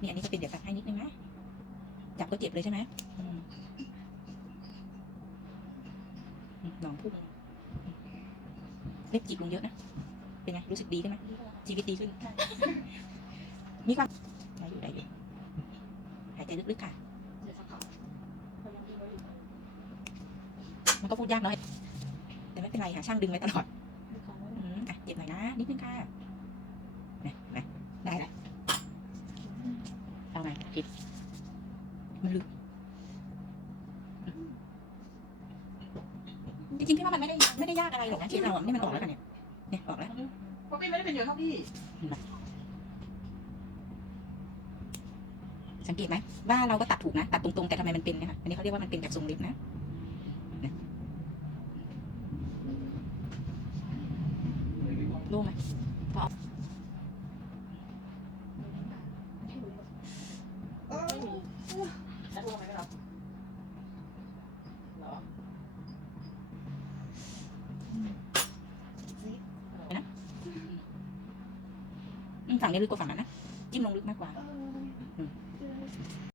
นี่อันนี้จะเป็นเดี๋ยวตัดให้นิดนึงนะ จับก็เจ็บเลยใช่ไหมอืมอืมหนองพุ่งเล็บจิกลงเยอะนะ เป็นไง รู้สึกดีขึ้นไหมชีวิตดีขึ้น มีความได้อยู่ได้อยู่ หายใจลึกๆค่ะ มันก็พูดยากหน่อย แต่ไม่เป็นไรค่ะ ช่างดึงไว้ตลอดอะเจ็บหน่อยนะ นิดนึงค่ะนะได้ละ เอามาคิดมันลึกอืมจริงๆพี่ว่ามันไม่ได้ไม่ได้ยากอะไรหรอกนะคิดเราอะนี่มันออกแล้วกันเนี่ยเนี่ยออกแล้วเพราะพี่ไม่ได้เป็นเยอะเท่าพี่ สังเกตไหมว่าเราก็ตัดถูกนะ ตัดตรงๆแต่ทำไมมันเป็นนะคะอันนี้เขาเรียกว่ามันเป็นจากทรงเล็บนะนะรู้ไหมพอ พูดทำไมไม่รับเหรออืมฝั่งนี้ลึกกว่าฝั่งนั้นนะ จิ้มลงลึกมากกว่า เออ